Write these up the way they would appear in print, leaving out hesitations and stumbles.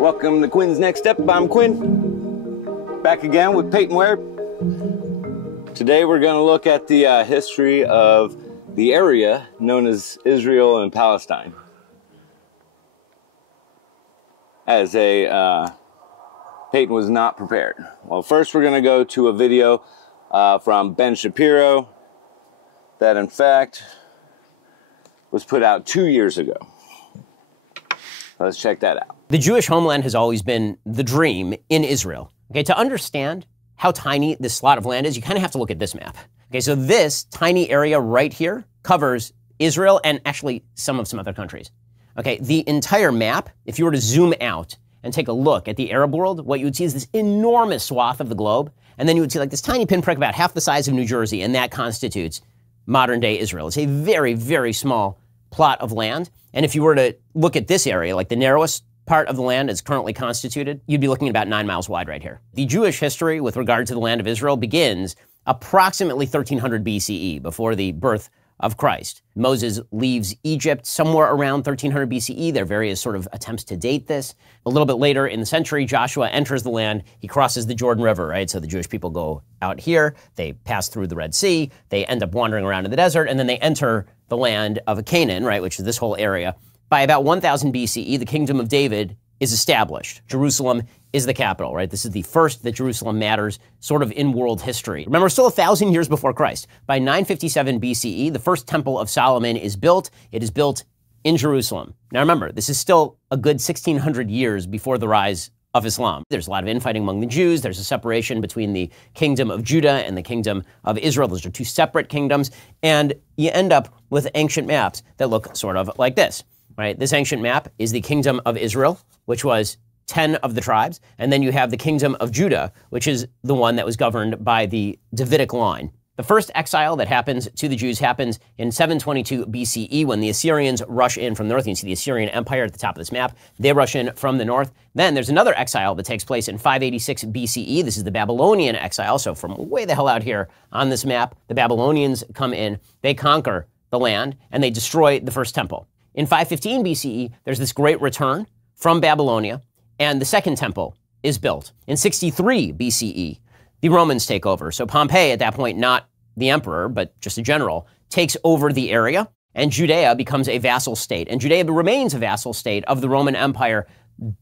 Welcome to Quinn's Next Step. I'm Quinn, back again with Payton Ware. Today we're going to look at the history of the area known as Israel and Palestine. As Payton was not prepared. Well, first we're going to go to a video from Ben Shapiro that in fact was put out 2 years ago. Let's check that out. The Jewish homeland has always been the dream in Israel. Okay, to understand how tiny this slot of land is, you kind of have to look at this map. Okay, so this tiny area right here covers Israel and actually some other countries. Okay, the entire map, if you were to zoom out and take a look at the Arab world, what you would see is this enormous swath of the globe, and then you would see like this tiny pinprick about half the size of New Jersey, and that constitutes modern-day Israel. It's a very, very small plot of land, and if you were to look at this area, like the narrowest part of the land is currently constituted, you'd be looking at about 9 miles wide right here. The Jewish history with regard to the land of Israel begins approximately 1300 BCE, before the birth of Christ. Moses leaves Egypt somewhere around 1300 BCE. There are various sort of attempts to date this. A little bit later in the century, Joshua enters the land. He crosses the Jordan River, right? So the Jewish people go out here, they pass through the Red Sea, they end up wandering around in the desert, and then they enter the land of Canaan, right, which is this whole area. By about 1000 BCE, the kingdom of David is established. Jerusalem is the capital, right? This is the first that Jerusalem matters sort of in world history. Remember, we're still 1,000 years before Christ. By 957 BCE, the first temple of Solomon is built. It is built in Jerusalem. Now remember, this is still a good 1,600 years before the rise of Islam. There's a lot of infighting among the Jews. There's a separation between the kingdom of Judah and the kingdom of Israel. Those are two separate kingdoms. And you end up with ancient maps that look sort of like this, right? This ancient map is the kingdom of Israel, which was 10 of the tribes. And then you have the kingdom of Judah, which is the one that was governed by the Davidic line. The first exile that happens to the Jews happens in 722 BCE when the Assyrians rush in from the north. You can see the Assyrian Empire at the top of this map. They rush in from the north. Then there's another exile that takes place in 586 BCE. This is the Babylonian exile. So from way the hell out here on this map, the Babylonians come in, they conquer the land, and they destroy the first temple. In 515 BCE, there's this great return from Babylonia, and the second temple is built. In 63 BCE, the Romans take over. So Pompey, at that point, not the emperor, but just a general, takes over the area, and Judea becomes a vassal state. And Judea remains a vassal state of the Roman Empire,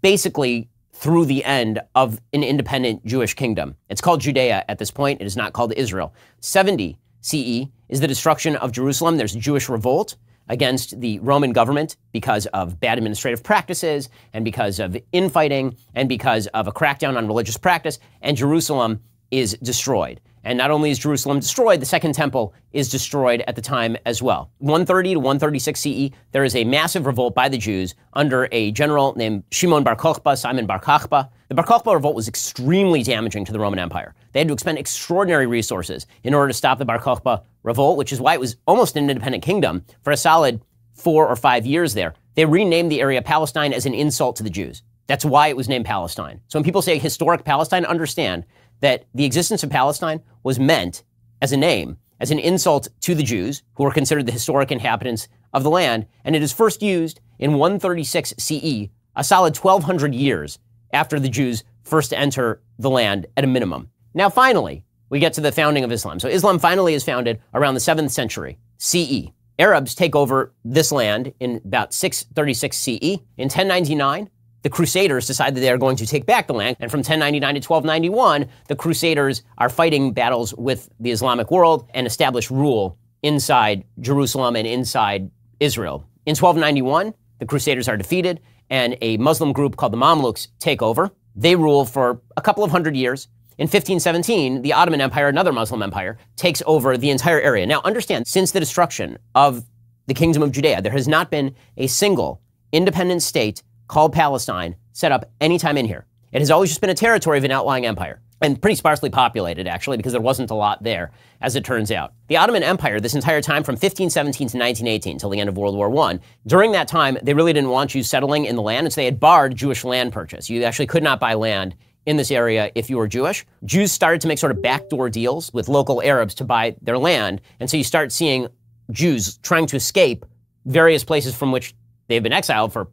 basically through the end of an independent Jewish kingdom. It's called Judea at this point. It is not called Israel. 70 CE is the destruction of Jerusalem. There's a Jewish revolt against the Roman government because of bad administrative practices and because of infighting and because of a crackdown on religious practice, and Jerusalem is destroyed. And not only is Jerusalem destroyed, the Second Temple is destroyed at the time as well. 130 to 136 CE, there is a massive revolt by the Jews under a general named Simon Bar Kokhba. The Bar Kokhba revolt was extremely damaging to the Roman Empire. They had to expend extraordinary resources in order to stop the Bar Kokhba revolt, which is why it was almost an independent kingdom for a solid 4 or 5 years there. They renamed the area Palestine as an insult to the Jews. That's why it was named Palestine. So when people say historic Palestine, understand that the existence of Palestine was meant as a name, as an insult to the Jews, who were considered the historic inhabitants of the land, and it is first used in 136 CE, a solid 1,200 years after the Jews first enter the land at a minimum. Now finally, we get to the founding of Islam. So Islam finally is founded around the 7th century CE. Arabs take over this land in about 636 CE. In 1099, the Crusaders decide that they are going to take back the land, and from 1099 to 1291, the Crusaders are fighting battles with the Islamic world and establish rule inside Jerusalem and inside Israel. In 1291, the Crusaders are defeated, and a Muslim group called the Mamluks take over. They rule for a couple of hundred years. In 1517, the Ottoman Empire, another Muslim empire, takes over the entire area. Now understand, since the destruction of the Kingdom of Judea, there has not been a single independent state called Palestine set up anytime in here. It has always just been a territory of an outlying empire, and pretty sparsely populated, actually, because there wasn't a lot there, as it turns out. The Ottoman Empire, this entire time from 1517 to 1918, till the end of World War I, during that time, they really didn't want Jews settling in the land, and so they had barred Jewish land purchase. You actually could not buy land in this area if you were Jewish. Jews started to make sort of backdoor deals with local Arabs to buy their land, and so you start seeing Jews trying to escape various places from which they've been exiled for,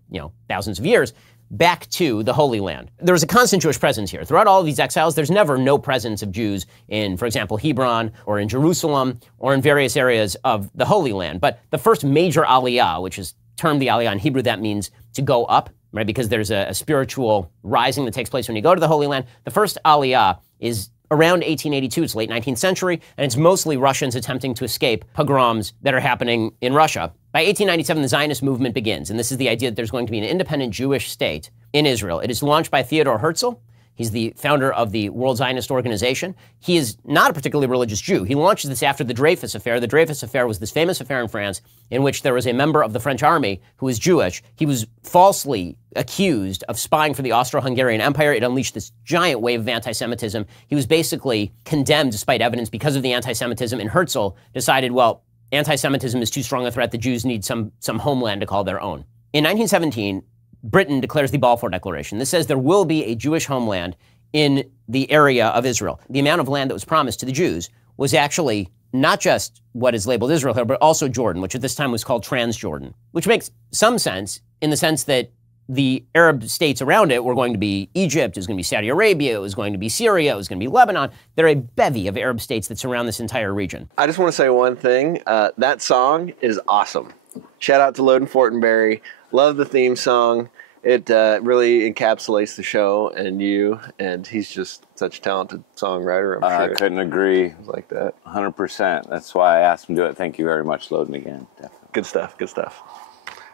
thousands of years, back to the Holy Land. There was a constant Jewish presence here. Throughout all of these exiles, there's never no presence of Jews in, for example, Hebron or in Jerusalem or in various areas of the Holy Land. But the first major aliyah, which is termed the aliyah in Hebrew, that means to go up, right? Because there's a spiritual rising that takes place when you go to the Holy Land. The first aliyah is around 1882, it's late 19th century, and it's mostly Russians attempting to escape pogroms that are happening in Russia. By 1897, the Zionist movement begins, and this is the idea that there's going to be an independent Jewish state in Israel. It is launched by Theodor Herzl. He's the founder of the World Zionist Organization. He is not a particularly religious Jew. He launches this after the Dreyfus Affair. The Dreyfus Affair was this famous affair in France in which there was a member of the French army who was Jewish. He was falsely accused of spying for the Austro-Hungarian Empire. It unleashed this giant wave of anti-Semitism. He was basically condemned despite evidence because of the anti-Semitism, and Herzl decided, well, anti-Semitism is too strong a threat. The Jews need some homeland to call their own. In 1917, Britain declares the Balfour Declaration. This says there will be a Jewish homeland in the area of Israel. The amount of land that was promised to the Jews was actually not just what is labeled Israel here, but also Jordan, which at this time was called Transjordan, which makes some sense in the sense that the Arab states around it were going to be Egypt, it was going to be Saudi Arabia, it was going to be Syria, it was going to be Lebanon. There are a bevy of Arab states that surround this entire region. I just want to say one thing. That song is awesome. Shout out to Loden Fortenberry. Love the theme song. It really encapsulates the show and you, and he's just such a talented songwriter, I'm sure. I couldn't agree. Like that. 100%. That's why I asked him to do it. Thank you very much, Loden, again. Definitely. Good stuff, good stuff.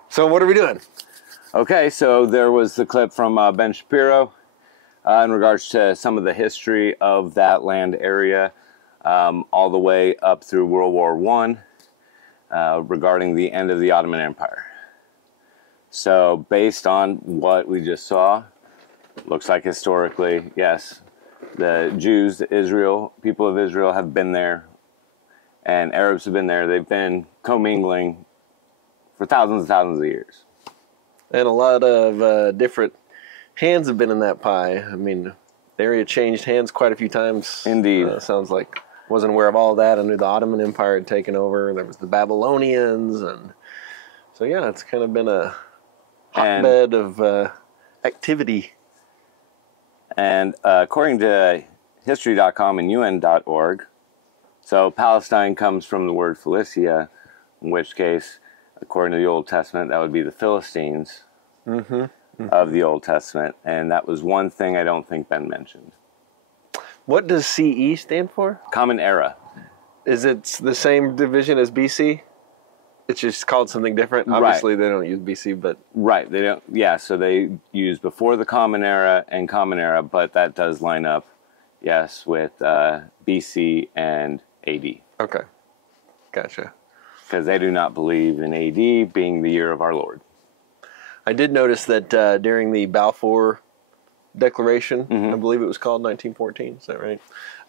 So what are we doing? Okay, so there was the clip from Ben Shapiro in regards to some of the history of that land area all the way up through World War I regarding the end of the Ottoman Empire. So based on what we just saw, looks like historically, yes, the Jews, Israel, people of Israel have been there, and Arabs have been there. They've been commingling for thousands and thousands of years. And a lot of different hands have been in that pie. I mean, the area changed hands quite a few times. Indeed. Sounds like, wasn't aware of all that. I knew the Ottoman Empire had taken over. There was the Babylonians. And so, yeah, it's kind of been a hotbed of activity. And according to history.com and UN.org, so Palestine comes from the word Philistia, in which case, according to the Old Testament, that would be the Philistines of the Old Testament. And that was one thing I don't think Ben mentioned. What does CE stand for? Common Era. Is it the same division as BC? It's just called something different? Obviously, they don't use BC, but... Right, they don't. Yeah, so they use before the Common Era and Common Era, but that does line up, yes, with BC and AD. Okay, gotcha. Because they do not believe in AD being the year of our Lord. I did notice that during the Balfour Declaration, I believe it was called 1914, is that right?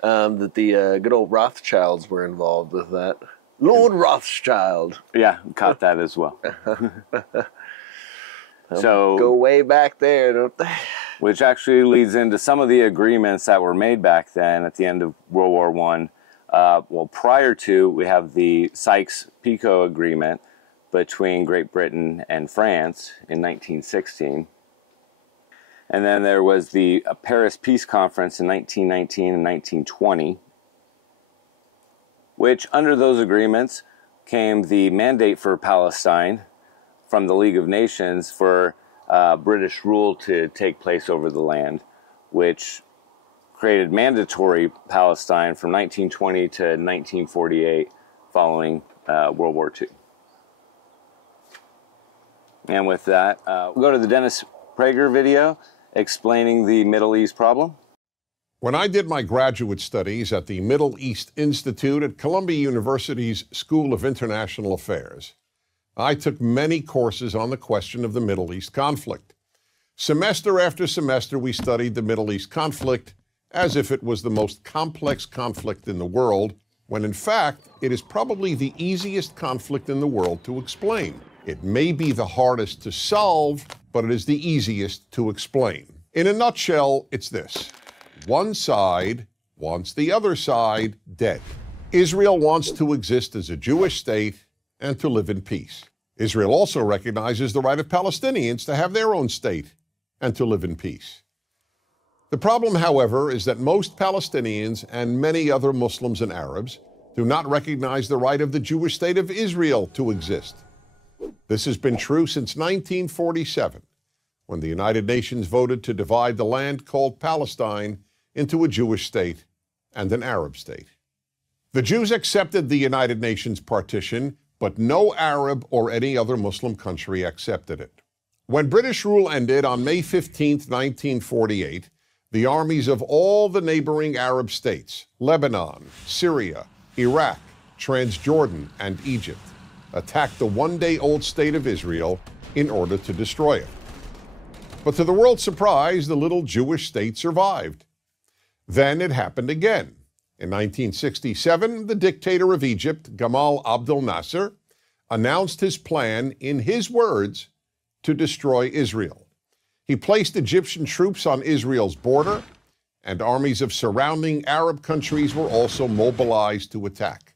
That the good old Rothschilds were involved with that. Lord Rothschild. Yeah, caught that as well. So go way back there, don't they? Which actually leads into some of the agreements that were made back then at the end of World War I. Well, prior to, we have the Sykes-Picot Agreement between Great Britain and France in 1916. And then there was the Paris Peace Conference in 1919 and 1920, which under those agreements came the mandate for Palestine from the League of Nations for British rule to take place over the land, which created mandatory Palestine from 1920 to 1948 following World War II. And with that, we'll go to the Dennis Prager video explaining the Middle East problem. When I did my graduate studies at the Middle East Institute at Columbia University's School of International Affairs, I took many courses on the question of the Middle East conflict. Semester after semester, we studied the Middle East conflict as if it was the most complex conflict in the world, when in fact, it is probably the easiest conflict in the world to explain. It may be the hardest to solve, but it is the easiest to explain. In a nutshell, it's this. One side wants the other side dead. Israel wants to exist as a Jewish state, and to live in peace. Israel also recognizes the right of Palestinians to have their own state and to live in peace. The problem, however, is that most Palestinians and many other Muslims and Arabs do not recognize the right of the Jewish state of Israel to exist. This has been true since 1947, when the United Nations voted to divide the land called Palestine into a Jewish state and an Arab state. The Jews accepted the United Nations partition, but no Arab or any other Muslim country accepted it. When British rule ended on May 15, 1948, the armies of all the neighboring Arab states, Lebanon, Syria, Iraq, Transjordan, and Egypt, attacked the one-day-old state of Israel in order to destroy it. But to the world's surprise, the little Jewish state survived. Then it happened again. In 1967, the dictator of Egypt, Gamal Abdel Nasser, announced his plan, in his words, to destroy Israel. He placed Egyptian troops on Israel's border, and armies of surrounding Arab countries were also mobilized to attack.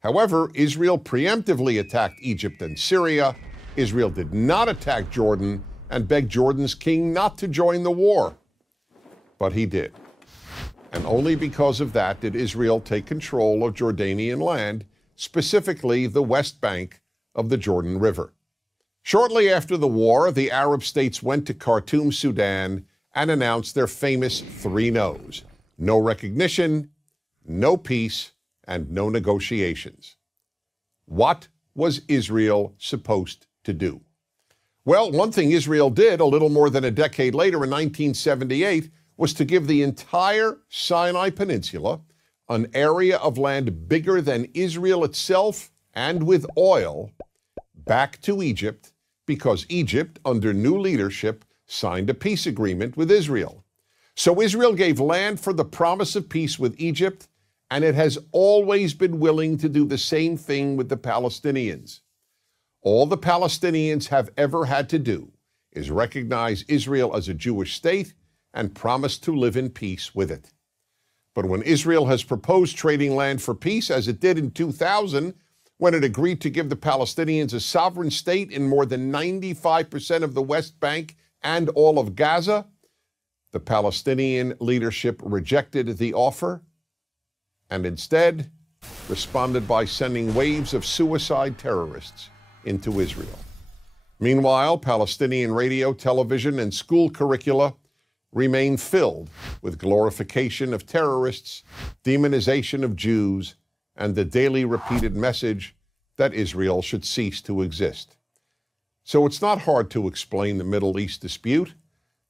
However, Israel preemptively attacked Egypt and Syria. Israel did not attack Jordan and begged Jordan's king not to join the war. But he did. And only because of that did Israel take control of Jordanian land, specifically the West Bank of the Jordan River. Shortly after the war, the Arab states went to Khartoum, Sudan, and announced their famous three no's: no recognition, no peace, and no negotiations. What was Israel supposed to do? Well, one thing Israel did a little more than a decade later in 1978 was to give the entire Sinai Peninsula, an area of land bigger than Israel itself and with oil, back to Egypt, because Egypt, under new leadership, signed a peace agreement with Israel. So Israel gave land for the promise of peace with Egypt, and it has always been willing to do the same thing with the Palestinians. All the Palestinians have ever had to do is recognize Israel as a Jewish state and promise to live in peace with it. But when Israel has proposed trading land for peace, as it did in 2000, when it agreed to give the Palestinians a sovereign state in more than 95% of the West Bank and all of Gaza, the Palestinian leadership rejected the offer and instead responded by sending waves of suicide terrorists into Israel. Meanwhile, Palestinian radio, television, and school curricula remain filled with glorification of terrorists, demonization of Jews, and the daily repeated message that Israel should cease to exist. So it's not hard to explain the Middle East dispute.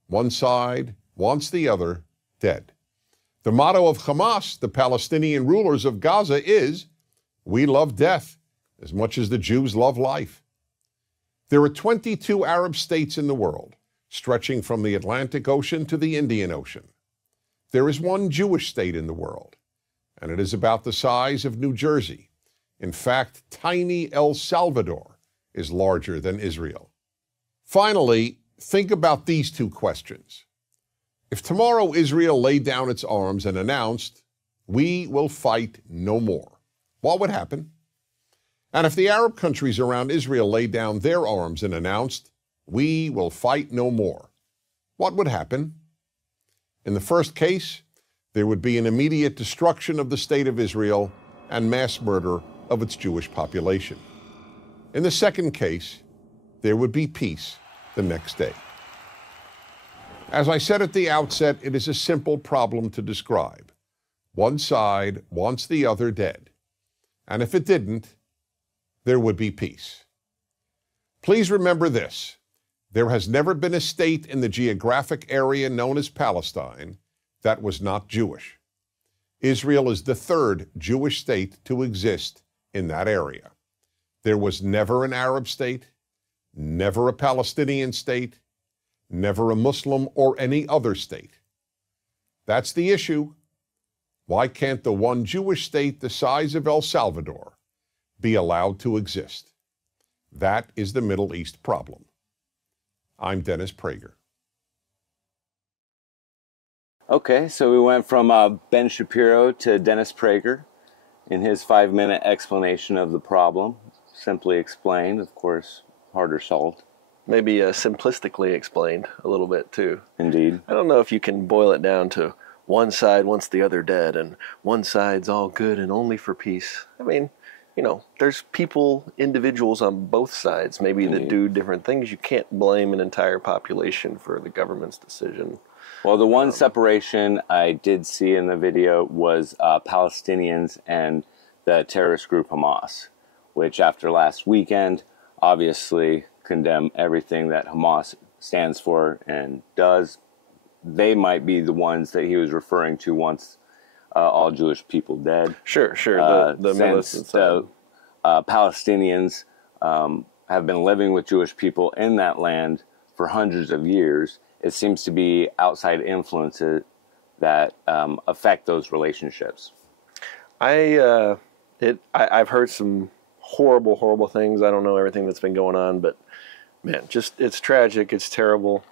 One side wants the other dead. The motto of Hamas, the Palestinian rulers of Gaza, is, "We love death as much as the Jews love life." There are 22 Arab states in the world, stretching from the Atlantic Ocean to the Indian Ocean. There is one Jewish state in the world, and it is about the size of New Jersey. In fact, tiny El Salvador is larger than Israel. Finally, think about these two questions. If tomorrow Israel laid down its arms and announced, "We will fight no more," what would happen? And if the Arab countries around Israel laid down their arms and announced, "We will fight no more," what would happen? In the first case, there would be an immediate destruction of the state of Israel and mass murder of its Jewish population. In the second case, there would be peace the next day. As I said at the outset, it is a simple problem to describe. One side wants the other dead, and if it didn't, there would be peace. Please remember this: there has never been a state in the geographic area known as Palestine that was not Jewish. Israel is the third Jewish state to exist in that area. There was never an Arab state, never a Palestinian state, never a Muslim or any other state. That's the issue. Why can't the one Jewish state the size of El Salvador be allowed to exist? That is the Middle East problem. I'm Dennis Prager. Okay, so we went from Ben Shapiro to Dennis Prager in his 5-minute explanation of the problem. simply explained, of course, harder solved. Maybe simplistically explained a little bit too. Indeed. I don't know if you can boil it down to one side wants the other dead and one side's all good and only for peace. I mean, you know, there's people, individuals on both sides maybe that do different things. You can't blame an entire population for the government's decision. Well, the one separation I did see in the video was Palestinians and the terrorist group Hamas, which after last weekend obviously condemn everything that Hamas stands for and does. They might be the ones that he was referring to once all Jewish people dead. Sure. The militant side. Palestinians have been living with Jewish people in that land for hundreds of years. It seems to be outside influences that affect those relationships. I've heard some horrible things. I don't know everything that's been going on, but man, just it's tragic. It's terrible.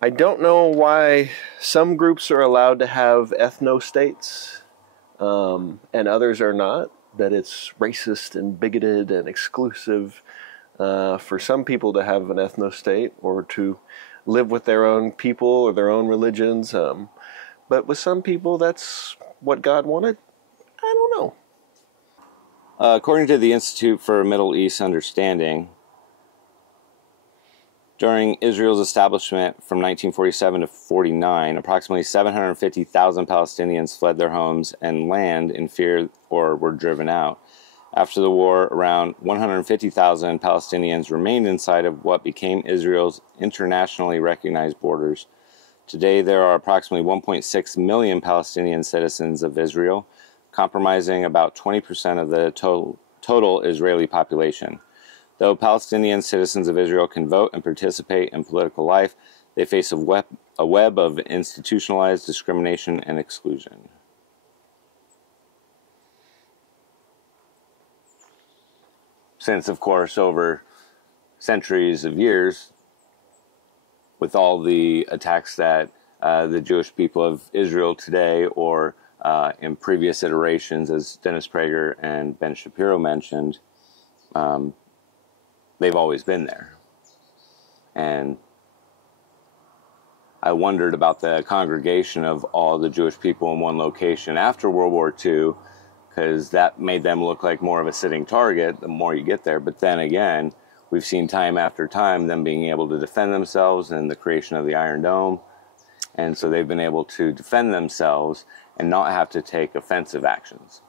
I don't know why some groups are allowed to have ethno-states and others are not, that it's racist and bigoted and exclusive for some people to have an ethno-state or to live with their own people or their own religions. But with some people, that's what God wanted. I don't know. According to the Institute for Middle East Understanding, during Israel's establishment from 1947 to 49, approximately 750,000 Palestinians fled their homes and land in fear or were driven out. After the war, around 150,000 Palestinians remained inside of what became Israel's internationally recognized borders. Today, there are approximately 1.6 million Palestinian citizens of Israel, comprising about 20% of the total Israeli population. Though Palestinian citizens of Israel can vote and participate in political life, they face a web of institutionalized discrimination and exclusion. Since, of course, over centuries of years, with all the attacks that the Jewish people of Israel today or in previous iterations, as Dennis Prager and Ben Shapiro mentioned, they've always been there. And I wondered about the congregation of all the Jewish people in one location after World War II, because that made them look like more of a sitting target the more you get there. But then again, we've seen time after time them being able to defend themselves and the creation of the Iron Dome. And so they've been able to defend themselves and not have to take offensive actions.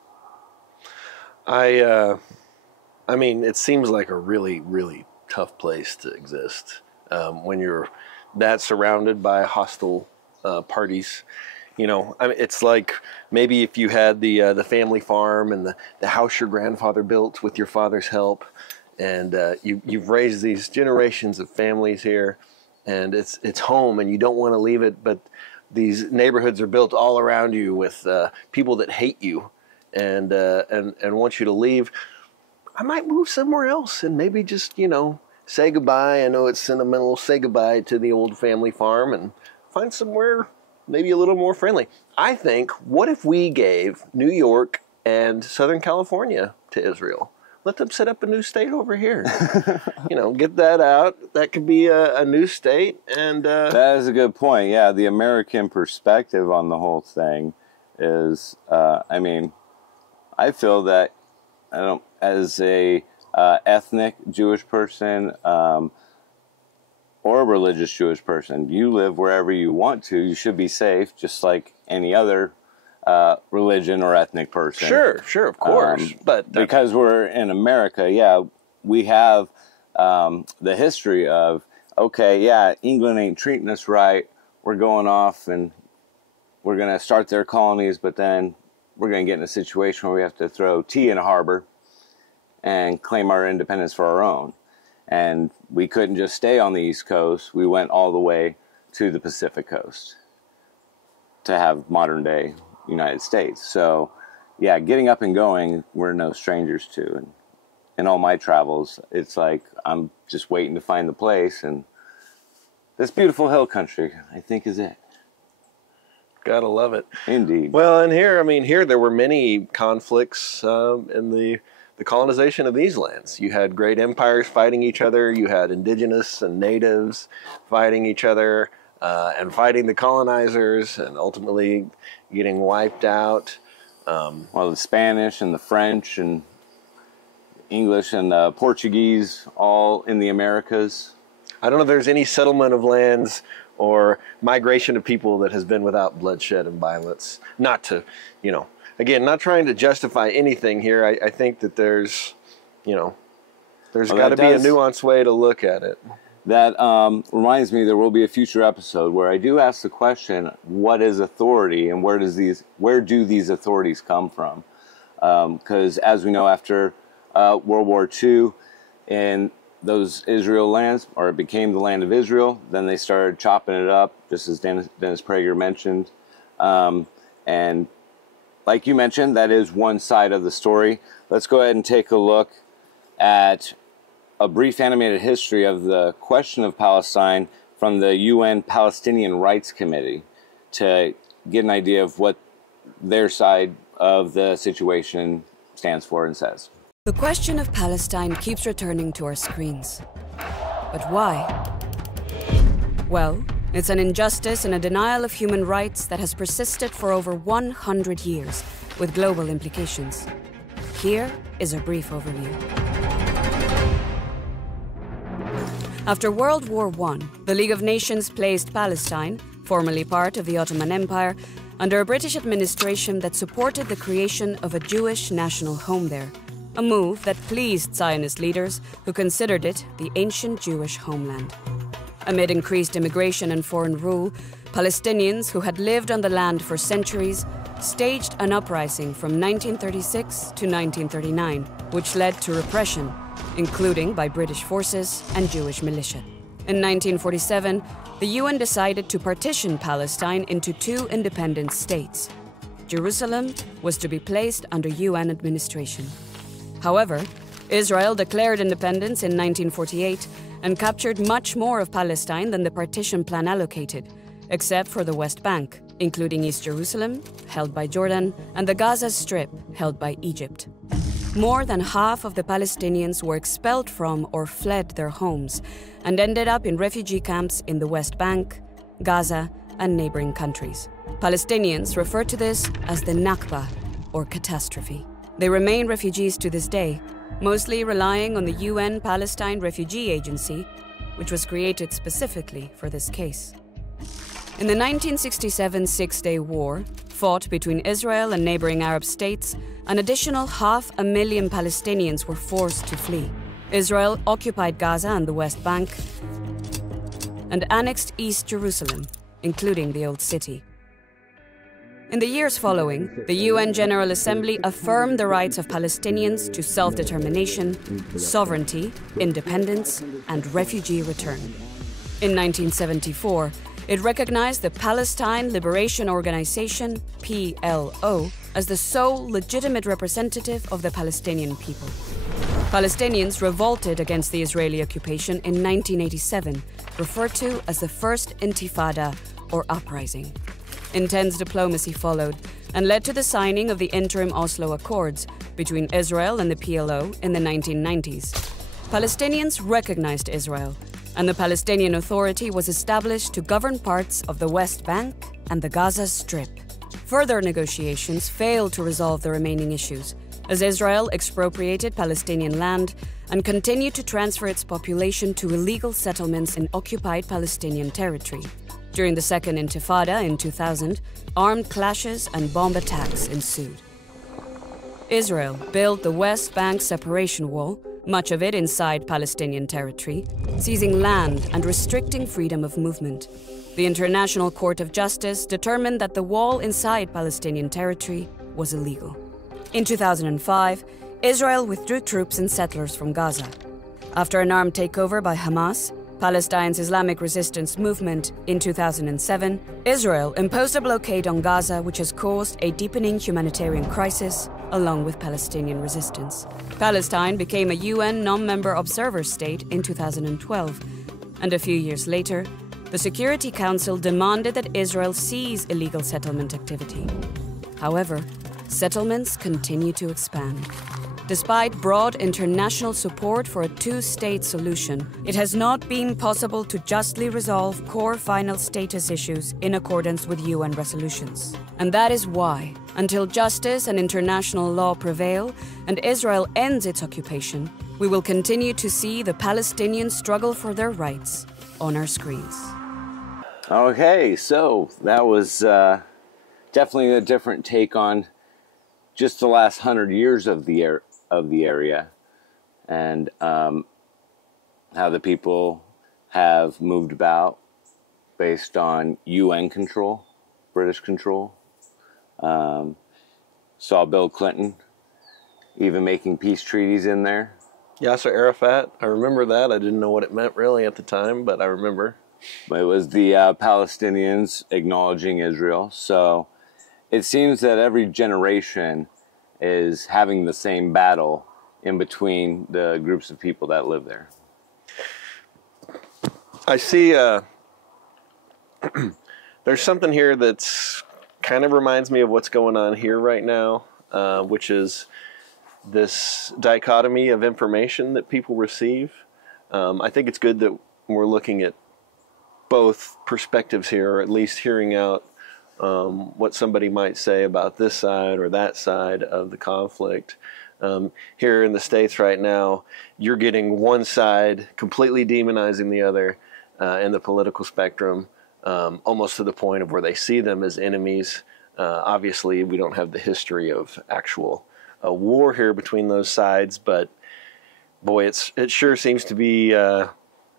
I mean, it seems like a really tough place to exist when you're that surrounded by hostile parties. You know, I mean, it's like maybe if you had the family farm and the house your grandfather built with your father's help, and you've raised these generations of families here, and it's home, and you don't want to leave it, but these neighborhoods are built all around you with people that hate you and want you to leave. I might move somewhere else and maybe just, you know, say goodbye. I know it's sentimental. Say goodbye to the old family farm and find somewhere maybe a little more friendly. I think, what if we gave New York and Southern California to Israel? Let them set up a new state over here. You know, get that out. That could be a new state. And that is a good point. Yeah, the American perspective on the whole thing is, I mean, I feel that as a ethnic Jewish person or a religious Jewish person, you live wherever you want to. You should be safe, just like any other religion or ethnic person. Sure, of course. But because we're in America, yeah, we have the history of, okay, yeah, England ain't treating us right. We're going off and we're going to start their colonies, but then we're going to get in a situation where we have to throw tea in a harbor and claim our independence for our own. And we couldn't just stay on the East Coast. We went all the way to the Pacific Coast to have modern day United States. So yeah, getting up and going, we're no strangers to. And in all my travels, it's like I'm just waiting to find the place, and this beautiful hill country, I think, is it. Gotta love it. Indeed. Well, and here, I mean, here there were many conflicts in the the colonization of these lands. You had great empires fighting each other. You had indigenous and natives fighting each other and fighting the colonizers and ultimately getting wiped out. Well, the Spanish and the French and English and Portuguese all in the Americas. I don't know if there's any settlement of lands or migration of people that has been without bloodshed and violence. Not to, you know, again, not trying to justify anything here. I think that there's, you know, there's got to be a nuanced way to look at it. That reminds me, there will be a future episode where I do ask the question, what is authority and where do these authorities come from? Because as we know, after World War II, in those Israel lands, or it became the land of Israel, then they started chopping it up, just as Dennis Prager mentioned. And like you mentioned, that is one side of the story. Let's go ahead and take a look at a brief animated history of the question of Palestine from the UN Palestinian Rights Committee to get an idea of what their side of the situation stands for and says. The question of Palestine keeps returning to our screens. But why? Well, it's an injustice and a denial of human rights that has persisted for over 100 years, with global implications. Here is a brief overview. After World War I, the League of Nations placed Palestine, formerly part of the Ottoman Empire, under a British administration that supported the creation of a Jewish national home there, a move that pleased Zionist leaders who considered it the ancient Jewish homeland. Amid increased immigration and foreign rule, Palestinians who had lived on the land for centuries staged an uprising from 1936 to 1939, which led to repression, including by British forces and Jewish militia. In 1947, the UN decided to partition Palestine into two independent states. Jerusalem was to be placed under UN administration. However, Israel declared independence in 1948 and captured much more of Palestine than the partition plan allocated, except for the West Bank, including East Jerusalem, held by Jordan, and the Gaza Strip, held by Egypt. More than half of the Palestinians were expelled from or fled their homes and ended up in refugee camps in the West Bank, Gaza, and neighboring countries. Palestinians refer to this as the Nakba, or catastrophe. They remain refugees to this day, mostly relying on the UN Palestine Refugee Agency, which was created specifically for this case. In the 1967 Six-Day War, fought between Israel and neighboring Arab states, an additional 500,000 Palestinians were forced to flee. Israel occupied Gaza and the West Bank and annexed East Jerusalem, including the Old City. In the years following, the UN General Assembly affirmed the rights of Palestinians to self-determination, sovereignty, independence, and refugee return. In 1974, it recognized the Palestine Liberation Organization, PLO, as the sole legitimate representative of the Palestinian people. Palestinians revolted against the Israeli occupation in 1987, referred to as the First Intifada, or uprising. Intense diplomacy followed and led to the signing of the interim Oslo Accords between Israel and the PLO in the 1990s. Palestinians recognized Israel, and the Palestinian Authority was established to govern parts of the West Bank and the Gaza Strip. Further negotiations failed to resolve the remaining issues, as Israel expropriated Palestinian land and continued to transfer its population to illegal settlements in occupied Palestinian territory. During the Second Intifada in 2000, armed clashes and bomb attacks ensued. Israel built the West Bank separation wall, much of it inside Palestinian territory, seizing land and restricting freedom of movement. The International Court of Justice determined that the wall inside Palestinian territory was illegal. In 2005, Israel withdrew troops and settlers from Gaza. After an armed takeover by Hamas, Palestine's Islamic resistance movement, in 2007, Israel imposed a blockade on Gaza, which has caused a deepening humanitarian crisis, along with Palestinian resistance. Palestine became a UN non-member observer state in 2012, and a few years later, the Security Council demanded that Israel cease illegal settlement activity. However, settlements continue to expand. Despite broad international support for a two-state solution, it has not been possible to justly resolve core final status issues in accordance with UN resolutions. And that is why, until justice and international law prevail and Israel ends its occupation, we will continue to see the Palestinians struggle for their rights on our screens. Okay, so that was definitely a different take on just the last 100 years of the area, and how the people have moved about based on UN control, British control. Saw Bill Clinton even making peace treaties in there. Yasser Arafat, I remember that. I didn't know what it meant really at the time, but I remember. It was the Palestinians acknowledging Israel. So it seems that every generation is having the same battle in between the groups of people that live there. I see there's something here that's kind of reminds me of what's going on here right now, which is this dichotomy of information that people receive. I think it's good that we're looking at both perspectives here, or at least hearing out what somebody might say about this side or that side of the conflict. Here in the States right now, you're getting one side completely demonizing the other in the political spectrum, almost to the point of where they see them as enemies. Obviously, we don't have the history of actual war here between those sides, but boy, it sure seems to be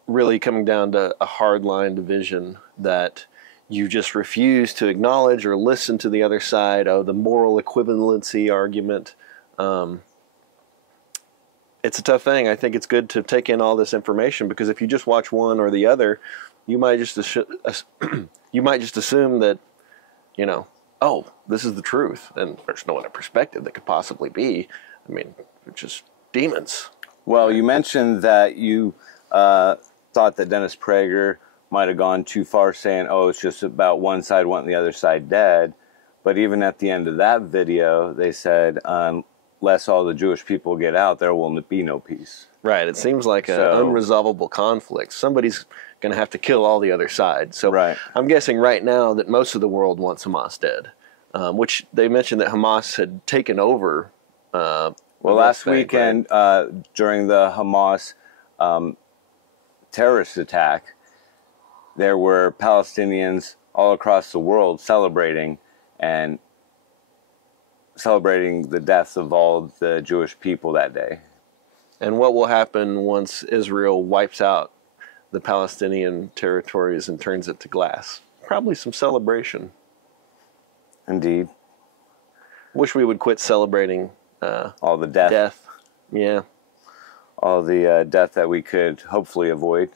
really coming down to a hardline division that you just refuse to acknowledge or listen to the other side of the moral equivalency argument. It's a tough thing. I think it's good to take in all this information, because if you just watch one or the other, you might just assume that, you know, oh, this is the truth, and there's no other perspective that could possibly be. I mean, they're just demons. Well, you mentioned that you thought that Dennis Prager might have gone too far, saying, oh, it's just about one side wanting the other side dead. But even at the end of that video, they said, unless all the Jewish people get out, there will be no peace. Right. It seems like an unresolvable conflict. Somebody's going to have to kill all the other side. So right. I'm guessing right now that most of the world wants Hamas dead, which they mentioned that Hamas had taken over. Well, last weekend, right? During the Hamas terrorist attack, there were Palestinians all across the world celebrating the deaths of all the Jewish people that day. And what will happen once Israel wipes out the Palestinian territories and turns it to glass? Probably some celebration. Indeed. Wish we would quit celebrating all the death. Yeah. All the death that we could hopefully avoid.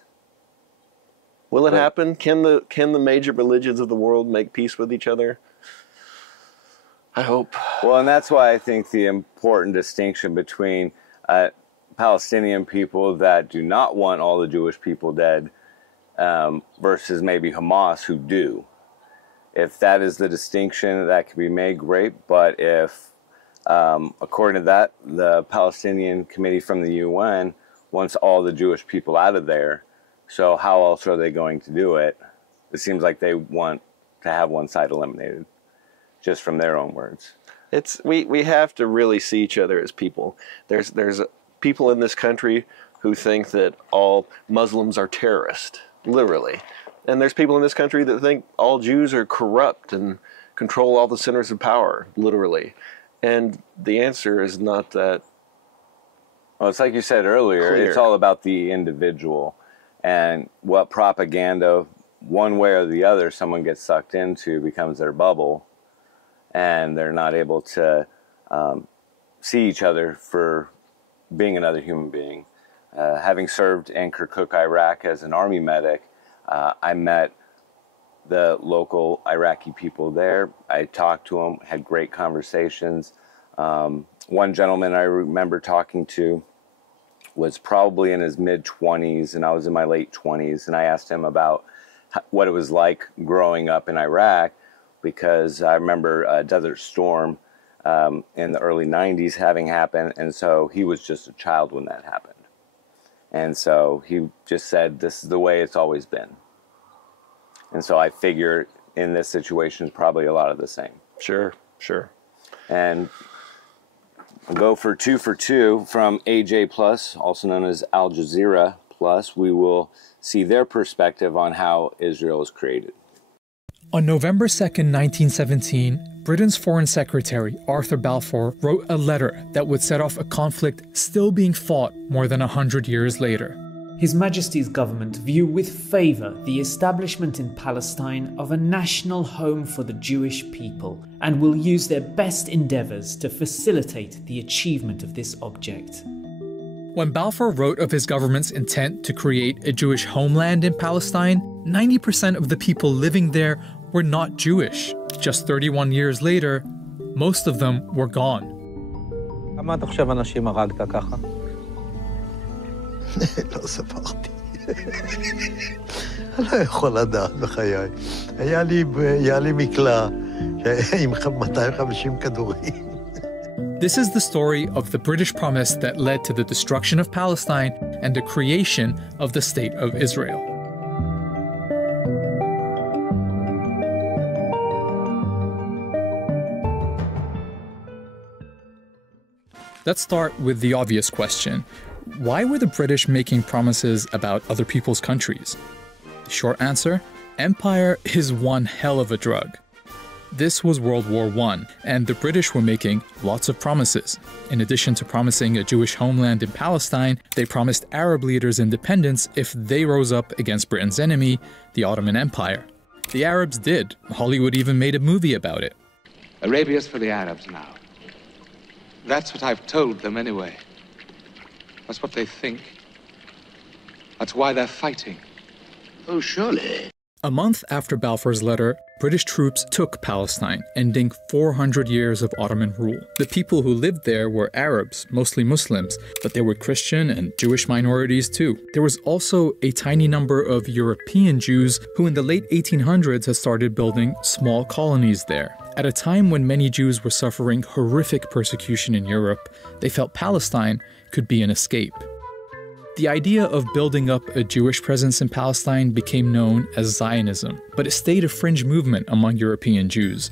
Will it happen? Can the major religions of the world make peace with each other? I hope. Well, and that's why I think the important distinction between Palestinian people that do not want all the Jewish people dead versus maybe Hamas who do. If that is the distinction that can be made, great. But if, according to that, the Palestinian Committee from the UN wants all the Jewish people out of there, so how else are they going to do it? It seems like they want to have one side eliminated, just from their own words. We have to really see each other as people. There's people in this country who think that all Muslims are terrorists, literally. And there's people in this country that think all Jews are corrupt and control all the centers of power, literally. And the answer is not that. Well, it's like you said earlier, clear. It's all about the individual and what propaganda, one way or the other, someone gets sucked into becomes their bubble, and they're not able to see each other for being another human being. Having served in Kirkuk, Iraq as an army medic, I met the local Iraqi people there. I talked to them, had great conversations. One gentleman I remember talking to was probably in his mid-20s, and I was in my late 20s, and I asked him about what it was like growing up in Iraq, because I remember Desert Storm in the early 90s having happened, and so he was just a child when that happened. And so he just said, this is the way it's always been. And so I figure in this situation, probably a lot of the same. Sure, sure. And we'll go for two from AJ Plus, also known as Al Jazeera Plus. We will see their perspective on how Israel is created. On November 2nd, 1917, Britain's Foreign Secretary Arthur Balfour wrote a letter that would set off a conflict still being fought more than 100 years later. His Majesty's government view with favour the establishment in Palestine of a national home for the Jewish people and will use their best endeavours to facilitate the achievement of this object. When Balfour wrote of his government's intent to create a Jewish homeland in Palestine, 90% of the people living there were not Jewish. Just 31 years later, most of them were gone. לא ספרתי. אני לא יכול לדעת בחיי. היה לי מקלע עם 250 כדורים. This is the story of the British promise that led to the destruction of Palestine and the creation of the State of Israel. Let's start with the obvious question. Why were the British making promises about other people's countries? The short answer, empire is one hell of a drug. This was World War I, and the British were making lots of promises. In addition to promising a Jewish homeland in Palestine, they promised Arab leaders independence if they rose up against Britain's enemy, the Ottoman Empire. The Arabs did. Hollywood even made a movie about it. Arabia's for the Arabs now. That's what I've told them anyway. That's what they think. That's why they're fighting. Oh, surely. A month after Balfour's letter, British troops took Palestine, ending 400 years of Ottoman rule. The people who lived there were Arabs, mostly Muslims, but there were Christian and Jewish minorities too. There was also a tiny number of European Jews who in the late 1800s had started building small colonies there. At a time when many Jews were suffering horrific persecution in Europe, they felt Palestine could be an escape. The idea of building up a Jewish presence in Palestine became known as Zionism, but it stayed a fringe movement among European Jews.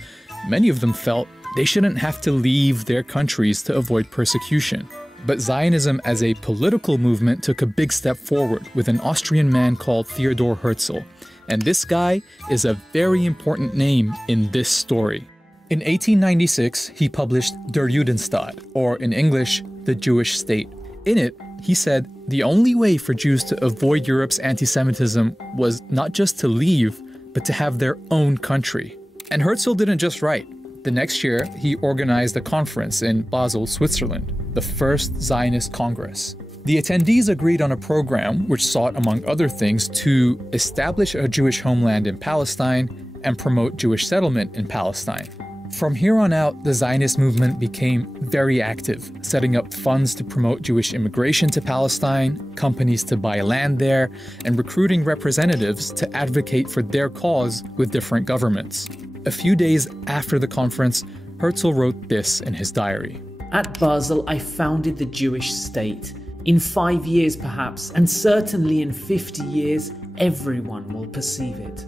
Many of them felt they shouldn't have to leave their countries to avoid persecution. But Zionism as a political movement took a big step forward with an Austrian man called Theodor Herzl. And this guy is a very important name in this story. In 1896, he published Der Judenstaat, or in English, The Jewish State. In it, he said the only way for Jews to avoid Europe's anti-Semitism was not just to leave, but to have their own country. And Herzl didn't just write. The next year, he organized a conference in Basel, Switzerland, the first Zionist Congress. The attendees agreed on a program which sought, among other things, to establish a Jewish homeland in Palestine and promote Jewish settlement in Palestine. From here on out, the Zionist movement became very active, setting up funds to promote Jewish immigration to Palestine, companies to buy land there, and recruiting representatives to advocate for their cause with different governments. A few days after the conference, Herzl wrote this in his diary. At Basel, I founded the Jewish state. In 5 years perhaps, and certainly in 50 years, everyone will perceive it.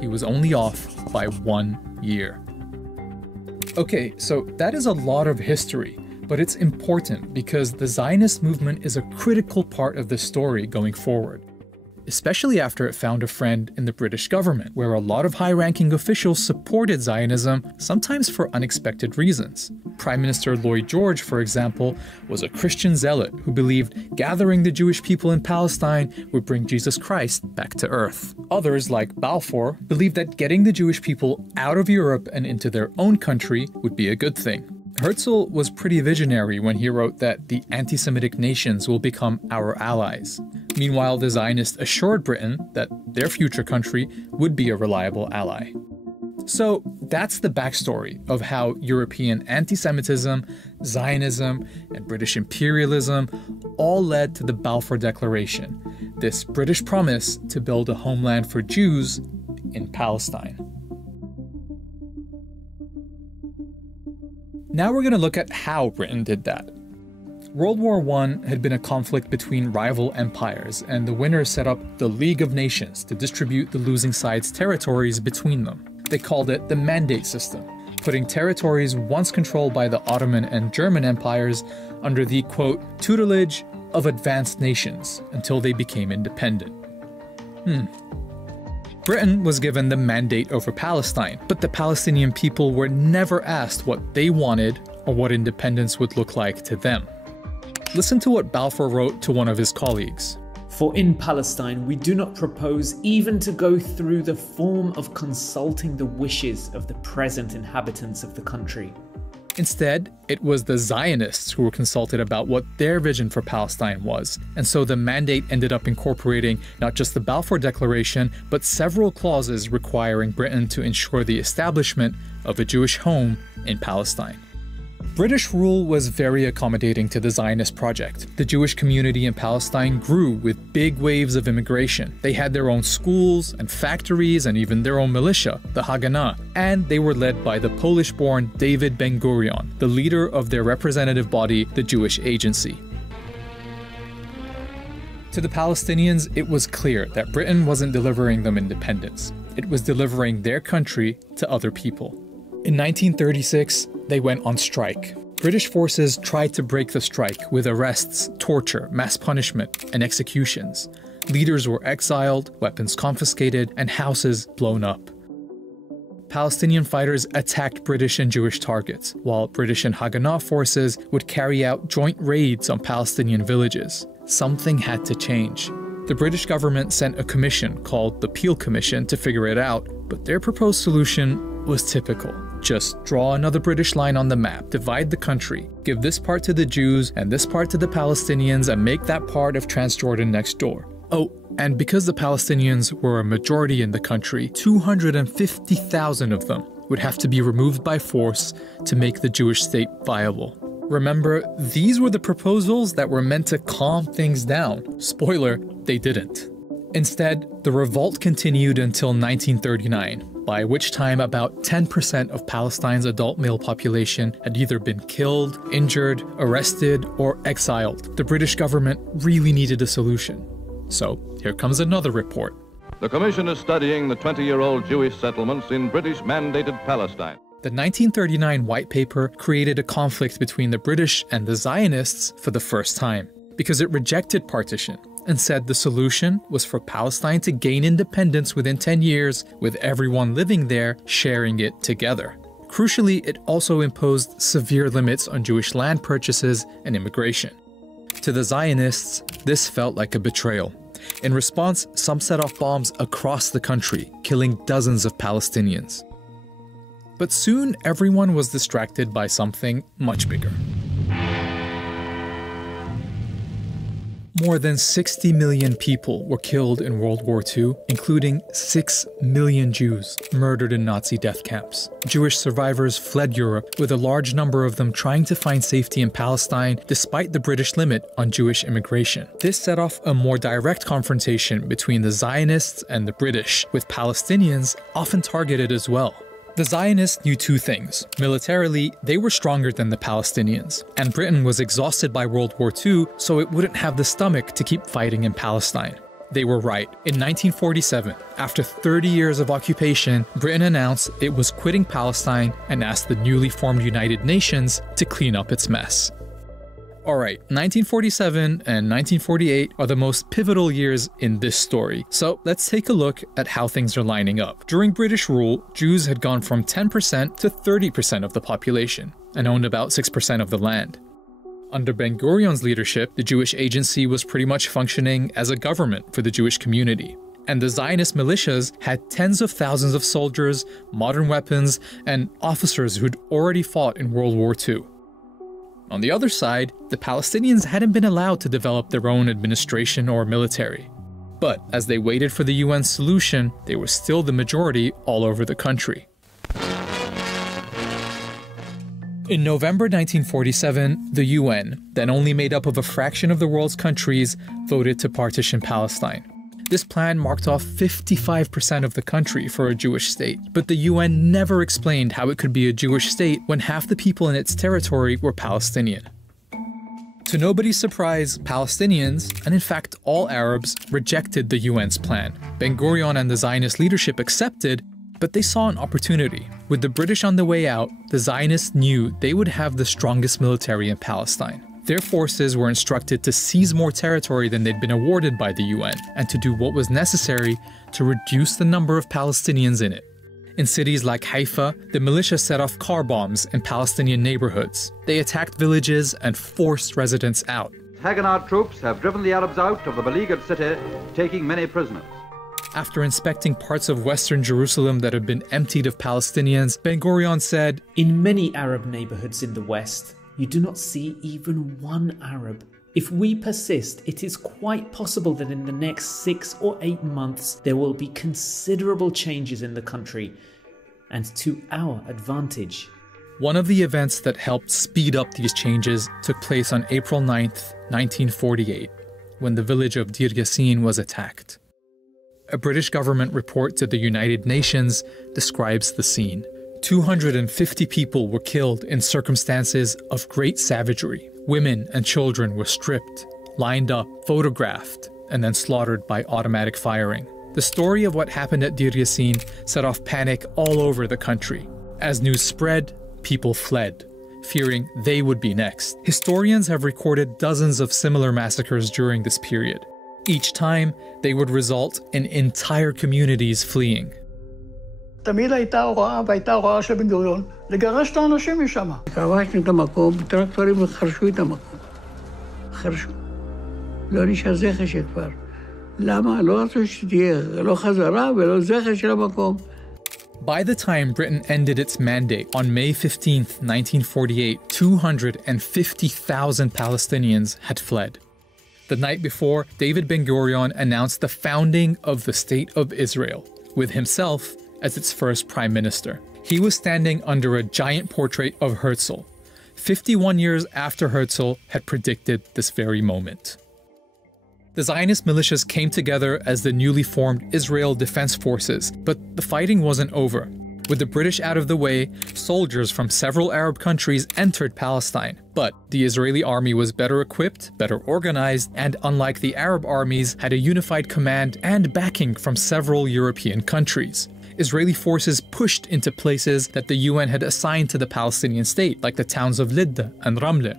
He was only off by 1 year. Okay, so that is a lot of history, but it's important because the Zionist movement is a critical part of the story going forward, especially after it found a friend in the British government, where a lot of high-ranking officials supported Zionism, sometimes for unexpected reasons. Prime Minister Lloyd George, for example, was a Christian zealot who believed gathering the Jewish people in Palestine would bring Jesus Christ back to earth. Others, like Balfour, believed that getting the Jewish people out of Europe and into their own country would be a good thing. Herzl was pretty visionary when he wrote that the anti-Semitic nations will become our allies. Meanwhile, the Zionists assured Britain that their future country would be a reliable ally. So that's the backstory of how European anti-Semitism, Zionism, and British imperialism all led to the Balfour Declaration, this British promise to build a homeland for Jews in Palestine. Now we're going to look at how Britain did that. World War I had been a conflict between rival empires, and the winners set up the League of Nations to distribute the losing side's territories between them. They called it the Mandate System, putting territories once controlled by the Ottoman and German empires under the, quote, tutelage of advanced nations until they became independent. Britain was given the mandate over Palestine, but the Palestinian people were never asked what they wanted or what independence would look like to them. Listen to what Balfour wrote to one of his colleagues. For in Palestine, we do not propose even to go through the form of consulting the wishes of the present inhabitants of the country. Instead, it was the Zionists who were consulted about what their vision for Palestine was, and so the mandate ended up incorporating not just the Balfour Declaration, but several clauses requiring Britain to ensure the establishment of a Jewish home in Palestine. British rule was very accommodating to the Zionist project. The Jewish community in Palestine grew with big waves of immigration. They had their own schools and factories and even their own militia, the Haganah, and they were led by the Polish-born David Ben-Gurion, the leader of their representative body, the Jewish Agency. To the Palestinians, it was clear that Britain wasn't delivering them independence. It was delivering their country to other people. In 1936, they went on strike. British forces tried to break the strike with arrests, torture, mass punishment, and executions. Leaders were exiled, weapons confiscated, and houses blown up. Palestinian fighters attacked British and Jewish targets, while British and Haganah forces would carry out joint raids on Palestinian villages. Something had to change. The British government sent a commission called the Peel Commission to figure it out, but their proposed solution was typical. Just draw another British line on the map, divide the country, give this part to the Jews and this part to the Palestinians, and make that part of Transjordan next door. Oh, and because the Palestinians were a majority in the country, 250,000 of them would have to be removed by force to make the Jewish state viable. Remember, these were the proposals that were meant to calm things down. Spoiler, they didn't. Instead, the revolt continued until 1939, by which time about 10% of Palestine's adult male population had either been killed, injured, arrested, or exiled. The British government really needed a solution. So, here comes another report. The Commission is studying the 20-year-old Jewish settlements in British-mandated Palestine. The 1939 White Paper created a conflict between the British and the Zionists for the first time, because it rejected partition and said the solution was for Palestine to gain independence within 10 years, with everyone living there sharing it together. Crucially, it also imposed severe limits on Jewish land purchases and immigration. To the Zionists, this felt like a betrayal. In response, some set off bombs across the country, killing dozens of Palestinians. But soon, everyone was distracted by something much bigger. More than 60 million people were killed in World War II, including 6 million Jews murdered in Nazi death camps. Jewish survivors fled Europe, with a large number of them trying to find safety in Palestine despite the British limit on Jewish immigration. This set off a more direct confrontation between the Zionists and the British, with Palestinians often targeted as well. The Zionists knew two things. Militarily, they were stronger than the Palestinians, and Britain was exhausted by World War II, so it wouldn't have the stomach to keep fighting in Palestine. They were right. In 1947, after 30 years of occupation, Britain announced it was quitting Palestine and asked the newly formed United Nations to clean up its mess. Alright, 1947 and 1948 are the most pivotal years in this story, so let's take a look at how things are lining up. During British rule, Jews had gone from 10% to 30% of the population, and owned about 6% of the land. Under Ben-Gurion's leadership, the Jewish Agency was pretty much functioning as a government for the Jewish community. And the Zionist militias had tens of thousands of soldiers, modern weapons, and officers who'd already fought in World War II. On the other side, the Palestinians hadn't been allowed to develop their own administration or military. But as they waited for the UN solution, they were still the majority all over the country. In November 1947, the UN, then only made up of a fraction of the world's countries, voted to partition Palestine. This plan marked off 55% of the country for a Jewish state, but the UN never explained how it could be a Jewish state when half the people in its territory were Palestinian. To nobody's surprise, Palestinians, and in fact all Arabs, rejected the UN's plan. Ben-Gurion and the Zionist leadership accepted, but they saw an opportunity. With the British on the way out, the Zionists knew they would have the strongest military in Palestine. Their forces were instructed to seize more territory than they'd been awarded by the UN, and to do what was necessary to reduce the number of Palestinians in it. In cities like Haifa, the militia set off car bombs in Palestinian neighborhoods. They attacked villages and forced residents out. Haganah troops have driven the Arabs out of the beleaguered city, taking many prisoners. After inspecting parts of western Jerusalem that had been emptied of Palestinians, Ben-Gurion said, "In many Arab neighborhoods in the West, you do not see even one Arab. If we persist, it is quite possible that in the next 6 or 8 months there will be considerable changes in the country, and to our advantage." One of the events that helped speed up these changes took place on April 9th, 1948, when the village of Deir Yassin was attacked. A British government report to the United Nations describes the scene. 250 people were killed in circumstances of great savagery. Women and children were stripped, lined up, photographed, and then slaughtered by automatic firing. The story of what happened at Deir Yassin set off panic all over the country. As news spread, people fled, fearing they would be next. Historians have recorded dozens of similar massacres during this period. Each time, they would result in entire communities fleeing. תמיד הייתה הוראה של בן-גוריון לגרש את האנשים משם. כבשנו את המקום, טרקטורים חרשו את המקום. חרשו. לא נשאר זכר של כפר. למה? לא רצו שתהיה, לא חזרה ולא זכר של המקום. By the time Britain ended its mandate on May 15th, 1948, 250,000 Palestinians had fled. The night before, David Ben-Gurion announced the founding of the State of Israel, with himself as its first prime minister. He was standing under a giant portrait of Herzl, 51 years after Herzl had predicted this very moment. The Zionist militias came together as the newly formed Israel Defense Forces, but the fighting wasn't over. With the British out of the way, soldiers from several Arab countries entered Palestine. But the Israeli army was better equipped, better organized, and unlike the Arab armies, had a unified command and backing from several European countries. Israeli forces pushed into places that the UN had assigned to the Palestinian state, like the towns of Lidda and Ramle.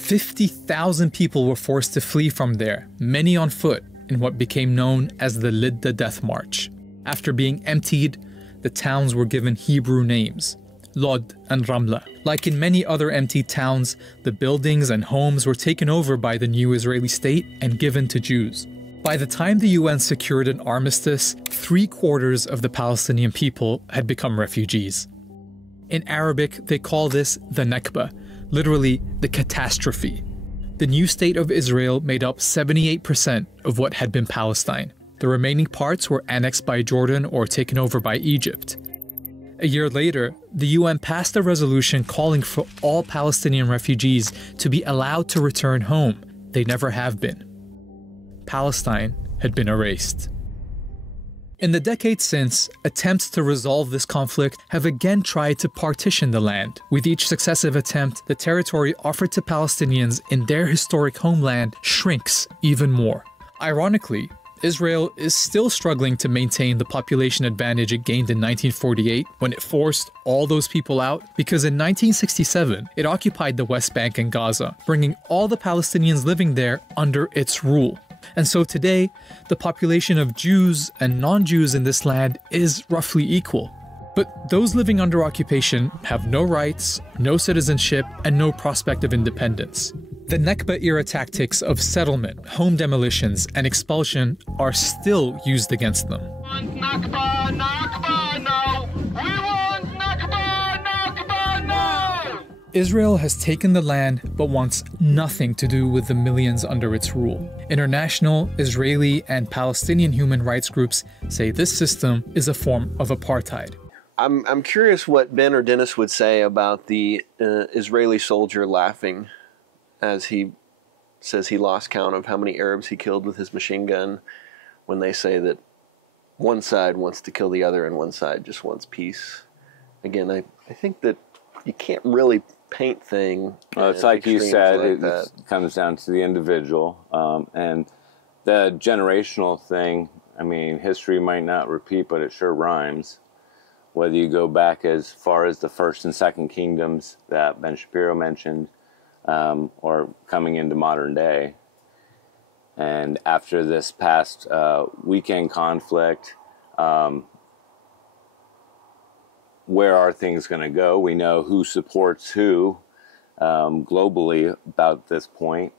50,000 people were forced to flee from there, many on foot, in what became known as the Lidda Death March. After being emptied, the towns were given Hebrew names, Lod and Ramla. Like in many other emptied towns, the buildings and homes were taken over by the new Israeli state and given to Jews. By the time the UN secured an armistice, 3/4 of the Palestinian people had become refugees. In Arabic, they call this the Nakba, literally the catastrophe. The new state of Israel made up 78% of what had been Palestine. The remaining parts were annexed by Jordan or taken over by Egypt. A year later, the UN passed a resolution calling for all Palestinian refugees to be allowed to return home. They never have been. Palestine had been erased. In the decades since, attempts to resolve this conflict have again tried to partition the land. With each successive attempt, the territory offered to Palestinians in their historic homeland shrinks even more. Ironically, Israel is still struggling to maintain the population advantage it gained in 1948 when it forced all those people out, because in 1967, it occupied the West Bank and Gaza, bringing all the Palestinians living there under its rule. And so today, the population of Jews and non-Jews in this land is roughly equal. But those living under occupation have no rights, no citizenship, and no prospect of independence. The Nakba-era tactics of settlement, home demolitions, and expulsion are still used against them. Nakba, Nakba, no! We want Nakba, Nakba, no! Israel has taken the land but wants nothing to do with the millions under its rule. International, Israeli, and Palestinian human rights groups say this system is a form of apartheid. I'm curious what Ben or Dennis would say about the Israeli soldier laughing as he says he lost count of how many Arabs he killed with his machine gun. when they say that one side wants to kill the other and one side just wants peace. Again, I think that you can't really paint things. Well, it's like you said, it comes down to the individual. And the generational thing, I mean, history might not repeat, but it sure rhymes. Whether you go back as far as the first and second kingdoms that Ben Shapiro mentioned, or coming into modern day. And after this past weekend conflict, where are things going to go? We know who supports who globally about this point.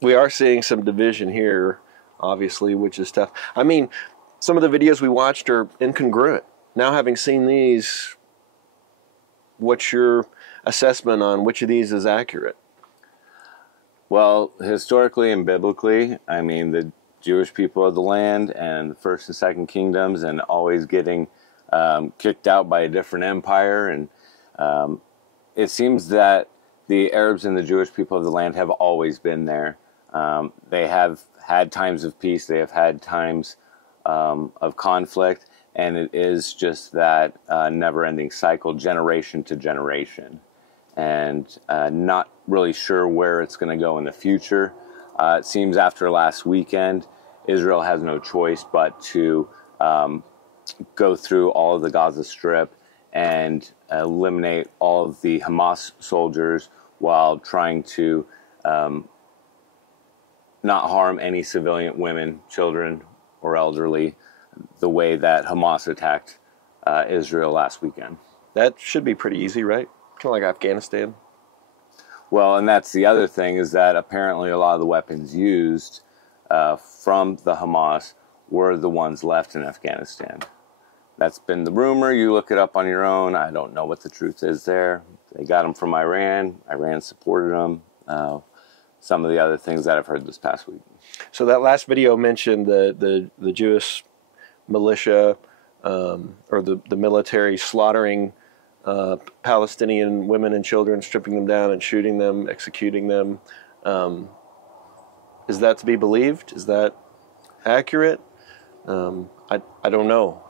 We are seeing some division here, obviously, which is tough. I mean, some of the videos we watched are incongruent. Now, having seen these, what's your assessment on which of these is accurate? Well, historically and biblically, I mean, the Jewish people of the land and the first and second kingdoms, and always getting kicked out by a different empire. And it seems that the Arabs and the Jewish people of the land have always been there. They have had times of peace. They have had times of conflict. And it is just that never-ending cycle, generation to generation. And not really sure where it's going to go in the future. It seems after last weekend, Israel has no choice but to go through all of the Gaza Strip and eliminate all of the Hamas soldiers while trying to not harm any civilian women, children, or elderly, the way that Hamas attacked Israel last weekend. That should be pretty easy, right? Kind of like Afghanistan. Well, and that's the other thing, is that apparently a lot of the weapons used from the Hamas were the ones left in Afghanistan. That's been the rumor. You look it up on your own. I don't know what the truth is there. They got them from Iran. Iran supported them. Some of the other things that I've heard this past week. So that last video mentioned the Jewish militia or the military slaughtering Palestinian women and children, stripping them down and shooting them, executing them. Is that to be believed? Is that accurate? I don't know.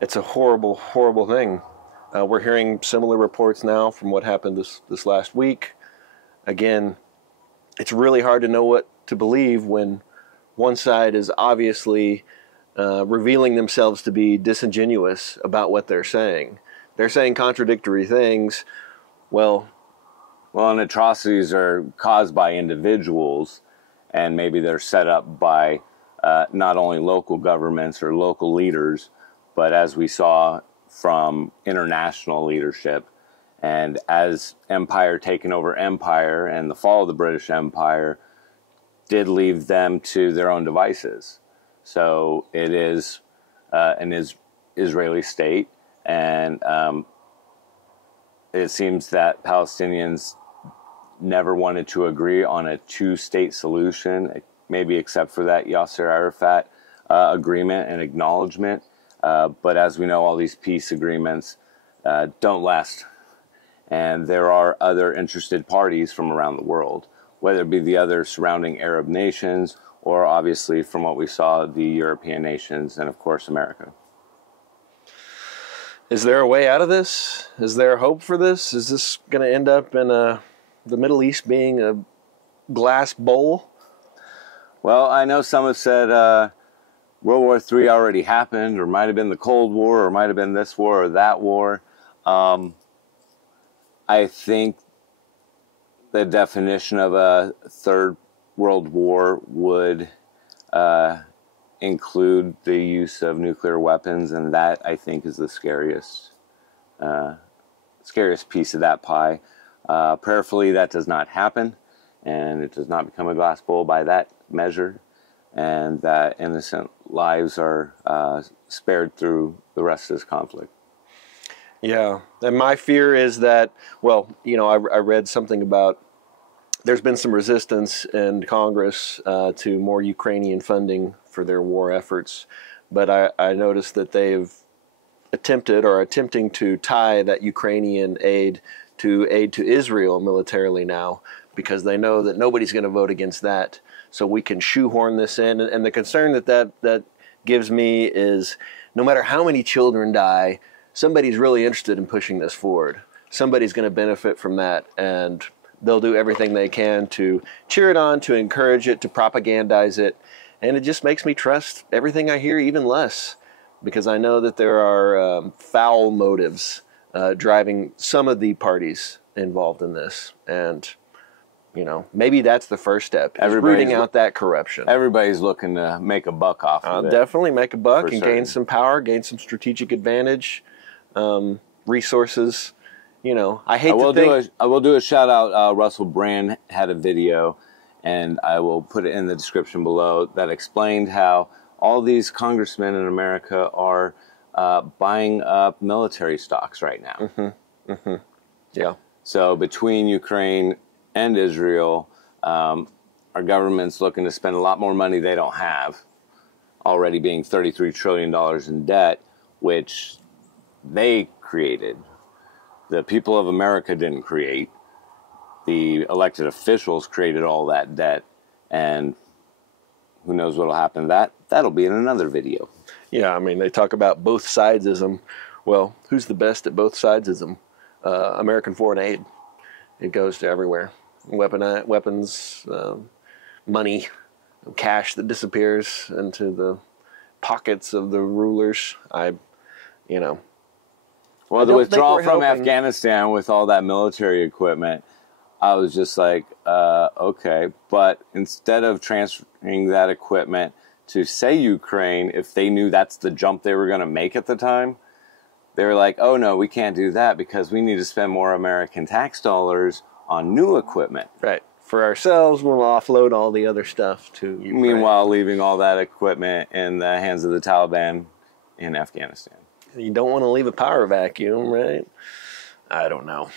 It's a horrible, horrible thing. We're hearing similar reports now from what happened this last week. Again, it's really hard to know what to believe when one side is obviously revealing themselves to be disingenuous about what they're saying. They're saying contradictory things. Well, and atrocities are caused by individuals, and maybe they're set up by not only local governments or local leaders, but as we saw from international leadership. And as empire taken over empire, and the fall of the British Empire did leave them to their own devices. So it is an Israeli state, and it seems that Palestinians never wanted to agree on a two-state solution, maybe except for that Yasser Arafat agreement and acknowledgement. But as we know, all these peace agreements don't last. And there are other interested parties from around the world, whether it be the other surrounding Arab nations, or obviously from what we saw, the European nations, and of course, America. Is there a way out of this? Is there hope for this? Is this going to end up in the Middle East being a glass bowl? Well, I know some have said World War III already happened, or might have been the Cold War, or might have been this war or that war. I think the definition of a third world war would include the use of nuclear weapons, and that, I think, is the scariest piece of that pie. Prayerfully, that does not happen, and it does not become a glass bowl by that measure, and that innocent lives are spared through the rest of this conflict. Yeah, and my fear is that, well, you know, I read something about there's been some resistance in Congress to more Ukrainian funding for their war efforts, but I noticed that they've attempted or are attempting to tie that Ukrainian aid to Israel militarily now. because they know that nobody's going to vote against that. So we can shoehorn this in. And the concern that gives me is no matter how many children die, somebody's really interested in pushing this forward. Somebody's going to benefit from that, and they'll do everything they can to cheer it on, to encourage it, to propagandize it. And it just makes me trust everything I hear even less, because I know that there are foul motives driving some of the parties involved in this. And, you know, maybe that's the first step, is rooting out that corruption. Everybody's looking to make a buck off of it. Definitely make a buck and gain some power, gain some strategic advantage, resources. You know, I will do a shout out. Russell Brand had a video, and I will put it in the description below, that explained how all these congressmen in America are buying up military stocks right now. Yeah. So between Ukraine and Israel, our government's looking to spend a lot more money they don't have, already being $33 trillion in debt, which they created. The people of America didn't create. The elected officials created all that debt, and who knows what'll happen to that. That'll be in another video. Yeah, I mean, they talk about both sidesism. Well, who's the best at both sidesism? American foreign aid. It goes to everywhere. Weapons, money, cash that disappears into the pockets of the rulers. You know. Well, the withdrawal from Afghanistan with all that military equipment, I was just like, okay. But instead of transferring that equipment to, say, Ukraine, if they knew that's the jump they were going to make at the time, they were like, oh, no, we can't do that because we need to spend more American tax dollars on new equipment. Right. For ourselves, we'll offload all the other stuff to Ukraine. Meanwhile, leaving all that equipment in the hands of the Taliban in Afghanistan. You don't want to leave a power vacuum, right? I don't know.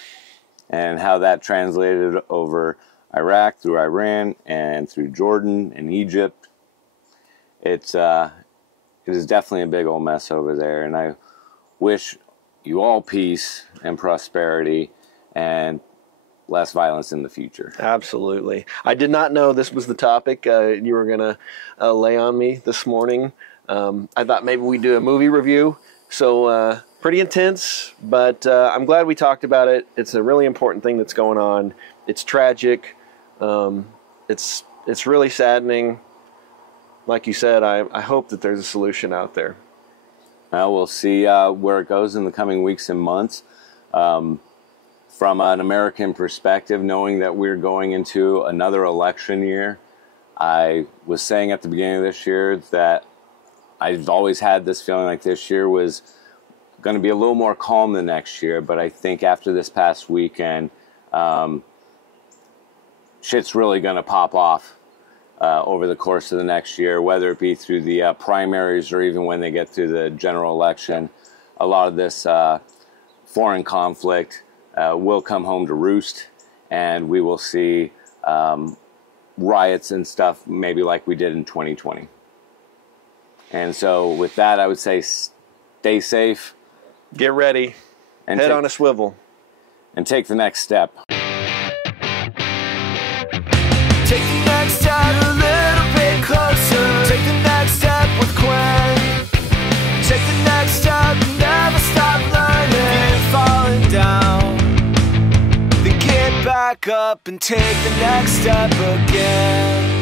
And how that translated over Iraq, through Iran, and through Jordan and Egypt. It is definitely a big old mess over there. And I wish you all peace and prosperity and less violence in the future. Absolutely. I did not know this was the topic you were going to lay on me this morning. I thought maybe we'd do a movie review. So pretty intense, but I'm glad we talked about it. It's a really important thing that's going on. It's tragic. It's really saddening. Like you said, I hope that there's a solution out there. We'll see where it goes in the coming weeks and months. From an American perspective, knowing that we're going into another election year, I was saying at the beginning of this year that I've always had this feeling like this year was going to be a little more calm than next year, but I think after this past weekend, shit's really going to pop off over the course of the next year, whether it be through the primaries or even when they get to the general election. A lot of this foreign conflict will come home to roost, and we will see riots and stuff maybe like we did in 2020. And so with that, I would say stay safe. Get ready. And head on a swivel. And take the next step. Take the next step a little bit closer. Take the next step with Quinn. Take the next step, never stop learning. If you're falling down, then get back up and take the next step again.